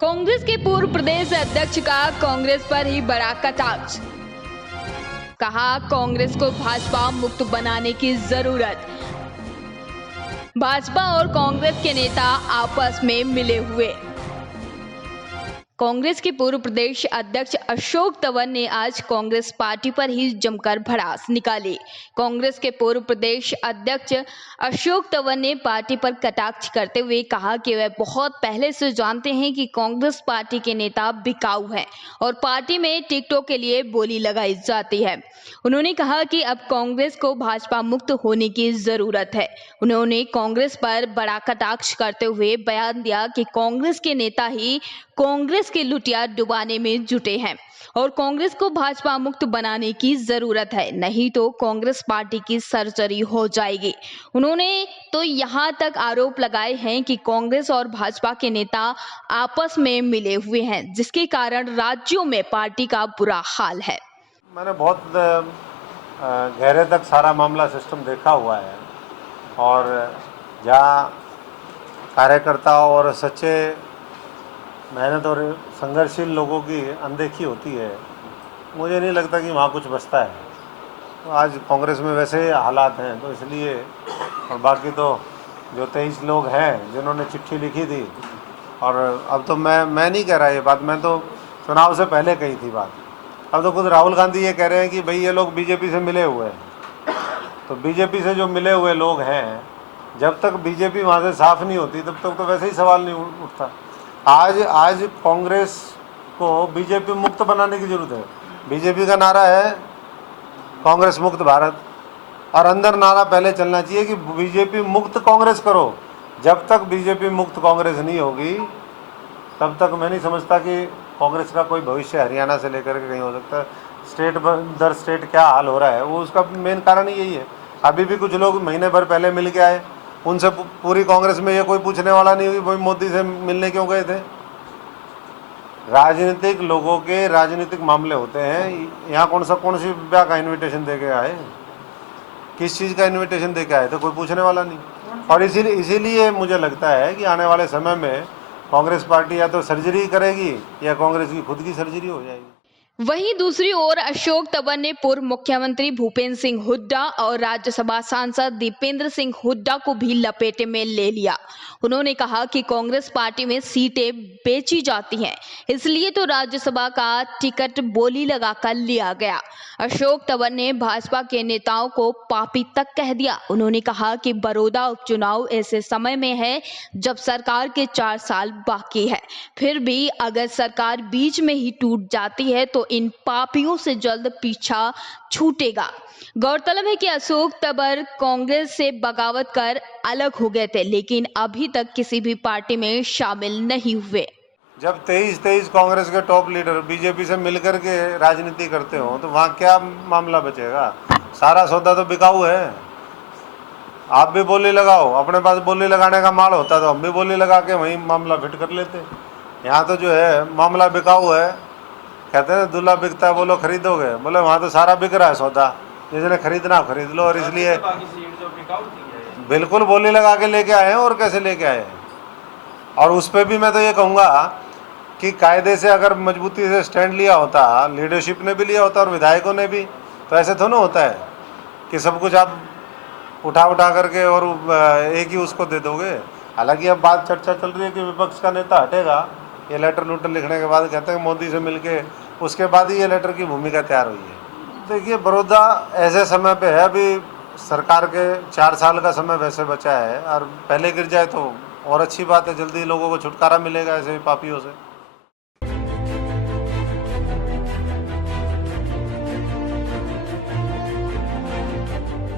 कांग्रेस के पूर्व प्रदेश अध्यक्ष का कांग्रेस पर ही बड़ा कटाक्ष। कहा, कांग्रेस को भाजपा मुक्त बनाने की जरूरत। भाजपा और कांग्रेस के नेता आपस में मिले हुए। कांग्रेस के पूर्व प्रदेश अध्यक्ष अशोक तंवर ने आज कांग्रेस पार्टी पर ही जमकर भड़ास निकाली। कांग्रेस के पूर्व प्रदेश अध्यक्ष अशोक तंवर ने पार्टी पर कटाक्ष करते हुए कहा कि वे बहुत पहले से जानते हैं कि कांग्रेस पार्टी के नेता बिकाऊ हैं और पार्टी में टिकटों के लिए बोली लगाई जाती है। उन्होंने कहा कि अब कांग्रेस को भाजपा मुक्त होने की जरूरत है। उन्होंने कांग्रेस पर बड़ा कटाक्ष करते हुए बयान दिया कि कांग्रेस के नेता ही कांग्रेस के लुटिया डुबाने में जुटे हैं और कांग्रेस को भाजपा मुक्त बनाने की जरूरत है, नहीं तो कांग्रेस पार्टी की सर्जरी हो जाएगी। उन्होंने तो यहां तक आरोप लगाए हैं कि कांग्रेस और भाजपा के नेता आपस में मिले हुए हैं, जिसके कारण राज्यों में पार्टी का बुरा हाल है। मैंने बहुत गहरे तक सारा मामला सिस्टम देखा हुआ है और जहाँ कार्यकर्ताओं और सच्चे मेहनत और संघर्षशील लोगों की अनदेखी होती है, मुझे नहीं लगता कि वहाँ कुछ बचता है। तो आज कांग्रेस में वैसे हालात हैं, तो इसलिए और बाकी तो जो 23 लोग हैं जिन्होंने चिट्ठी लिखी थी, और अब तो मैं नहीं कह रहा ये बात, मैं तो चुनाव से पहले कही थी बात। अब तो खुद राहुल गांधी ये कह रहे हैं कि भाई ये लोग बीजेपी से मिले हुए हैं। तो बीजेपी से जो मिले हुए लोग हैं, जब तक बीजेपी वहाँ से साफ नहीं होती तब तक तो वैसे ही सवाल नहीं उठता। आज कांग्रेस को बीजेपी मुक्त बनाने की जरूरत है। बीजेपी का नारा है कांग्रेस मुक्त भारत, और अंदर नारा पहले चलना चाहिए कि बीजेपी मुक्त कांग्रेस करो। जब तक बीजेपी मुक्त कांग्रेस नहीं होगी तब तक मैं नहीं समझता कि कांग्रेस का कोई भविष्य हरियाणा से लेकर के कहीं हो सकता है। स्टेट दर स्टेट क्या हाल हो रहा है, वो उसका मेन कारण ही यही है। अभी भी कुछ लोग महीने भर पहले मिल के आए, उनसे पूरी कांग्रेस में ये कोई पूछने वाला नहीं हुई भाई मोदी से मिलने क्यों गए थे। राजनीतिक लोगों के राजनीतिक मामले होते हैं। यहाँ कौन सी ब्याह का इन्विटेशन दे के आए, किस चीज़ का इन्विटेशन दे के आए थे, कोई पूछने वाला नहीं। और इसीलिए मुझे लगता है कि आने वाले समय में कांग्रेस पार्टी या तो सर्जरी करेगी या कांग्रेस की खुद की सर्जरी हो जाएगी। वहीं दूसरी ओर अशोक तंवर ने पूर्व मुख्यमंत्री भूपेंद्र सिंह हुड्डा और राज्यसभा सांसद दीपेंद्र सिंह हुड्डा को भी लपेटे में ले लिया। उन्होंने कहा कि कांग्रेस पार्टी में सीटें बेची जाती हैं, इसलिए तो राज्यसभा का टिकट बोली लगाकर लिया गया। अशोक तंवर ने भाजपा के नेताओं को पापी तक कह दिया। उन्होंने कहा कि बड़ौदा उपचुनाव ऐसे समय में है जब सरकार के 4 साल बाकी है, फिर भी अगर सरकार बीच में ही टूट जाती है तो इन पापियों से जल्द पीछा छूटेगा। गौरतलब है कि अशोक तंवर कांग्रेस से बगावत कर अलग हो गए थे, लेकिन अभी तक किसी भी पार्टी में शामिल नहीं हुए। जब 23 कांग्रेस के टॉप लीडर बीजेपी से मिलकर के राजनीति करते हो तो वहाँ क्या मामला बचेगा। सारा सौदा तो बिकाऊ है। आप भी बोली लगाओ, अपने पास बोली लगाने का माल होता तो हम भी बोली लगा के वहीं मामला फिट कर लेते। यहाँ तो जो है मामला बिकाऊ है। कहते हैं दूल्हा बिकता है, बोलो खरीदोगे, बोले वहाँ तो सारा बिक रहा है सौदा, जिसने खरीदना खरीद लो। और इसलिए बिल्कुल बोली लगा के लेके आए हैं। और कैसे लेके आए हैं। और उस पर भी मैं तो ये कहूँगा कि कायदे से अगर मजबूती से स्टैंड लिया होता, लीडरशिप ने भी लिया होता और विधायकों ने भी, तो ऐसे थोड़ा होता है कि सब कुछ आप उठा करके और एक ही उसको दे दोगे। हालांकि अब बात चर्चा चल रही है कि विपक्ष का नेता हटेगा ये लेटर लूटर लिखने के बाद। कहते हैं मोदी से मिलके उसके बाद ही ये लेटर की भूमिका तैयार हुई है। देखिए, बड़ौदा ऐसे समय पे है, अभी सरकार के 4 साल का समय वैसे बचा है, और पहले गिर जाए तो और अच्छी बात है, जल्दी लोगों को छुटकारा मिलेगा ऐसे पापियों से।